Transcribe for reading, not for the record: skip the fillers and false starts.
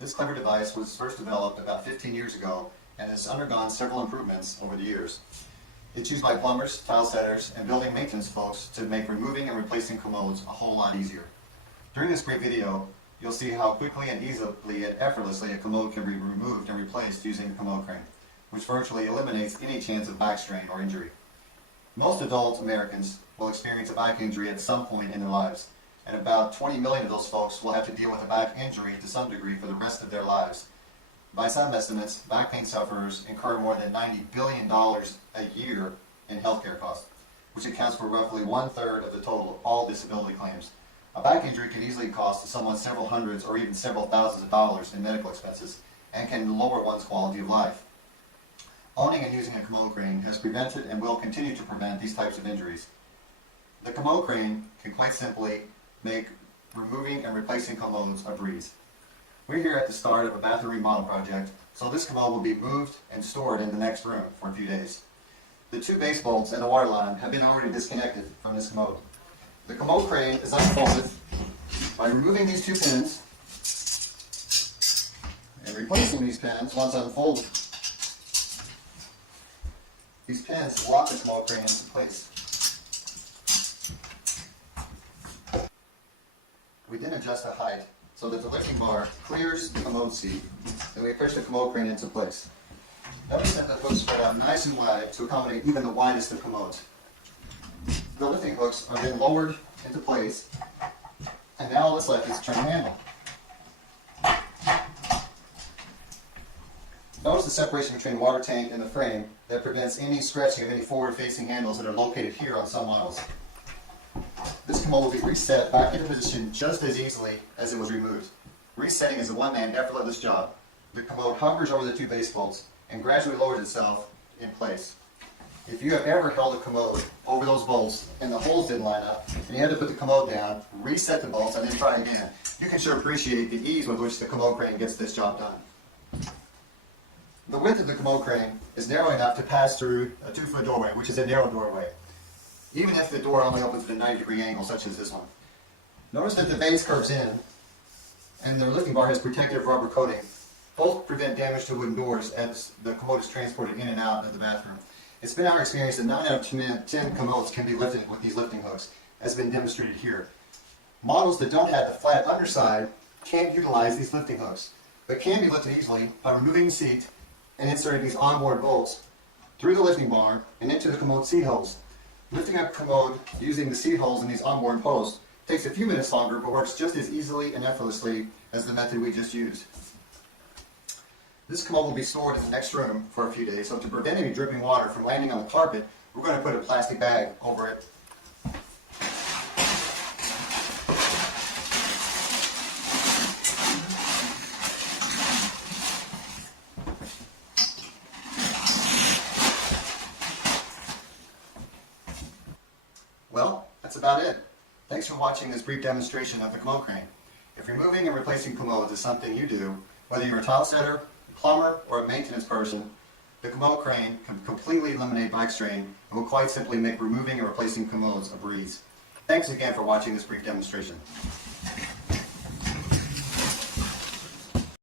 This clever device was first developed about 15 years ago and has undergone several improvements over the years. It's used by plumbers, tile setters, and building maintenance folks to make removing and replacing commodes a whole lot easier. During this brief video, you'll see how quickly and easily and effortlessly a commode can be removed and replaced using a commode crane, which virtually eliminates any chance of back strain or injury. Most adult Americans will experience a back injury at some point in their lives, and about 20 million of those folks will have to deal with a back injury to some degree for the rest of their lives. By some estimates, back pain sufferers incur more than $90 billion a year in healthcare costs, which accounts for roughly 1/3 of the total of all disability claims. A back injury can easily cost someone several hundreds or even several thousands of dollars in medical expenses and can lower one's quality of life. Owning and using a commode crane has prevented and will continue to prevent these types of injuries. The commode crane can quite simply make removing and replacing commodes a breeze. We're here at the start of a bathroom remodel project, so this commode will be moved and stored in the next room for a few days. The two base bolts and the water line have been already disconnected from this commode. The commode crane is unfolded by removing these two pins and replacing these pins once unfolded. These pins lock the commode crane into place. We then adjust the height so that the lifting bar clears the commode seat, and we push the commode crane into place. Notice that the hooks spread out nice and wide to accommodate even the widest of commodes. The lifting hooks are then lowered into place, and now all that's left is to turn the handle. Notice the separation between the water tank and the frame that prevents any stretching of any forward-facing handles that are located here on some models. This commode will be reset back into position just as easily as it was removed. Resetting is a one-man effortless job. The commode hovers over the two base bolts and gradually lowers itself in place. If you have ever held a commode over those bolts and the holes didn't line up, and you had to put the commode down, reset the bolts, and then try again, you can sure appreciate the ease with which the commode crane gets this job done. The width of the commode crane is narrow enough to pass through a 2-foot doorway, which is a narrow doorway, even if the door only opens at a 90-degree angle, such as this one. Notice that the base curves in, and the lifting bar has protective rubber coating. Both prevent damage to wooden doors as the commode is transported in and out of the bathroom. It's been our experience that 9 out of 10 commodes can be lifted with these lifting hooks, as has been demonstrated here. Models that don't have the flat underside can't utilize these lifting hooks, but can be lifted easily by removing the seat and inserting these onboard bolts through the lifting bar and into the commode seat holes. Lifting up a commode using the seat holes in these onboard posts takes a few minutes longer, but works just as easily and effortlessly as the method we just used. This commode will be stored in the next room for a few days, so to prevent any dripping water from landing on the carpet, we're going to put a plastic bag over it. Well, that's about it. Thanks for watching this brief demonstration of the commode crane. If removing and replacing commodes is something you do, whether you're a tile setter, plumber, or a maintenance person, the commode crane can completely eliminate back strain and will quite simply make removing and replacing commodes a breeze. Thanks again for watching this brief demonstration.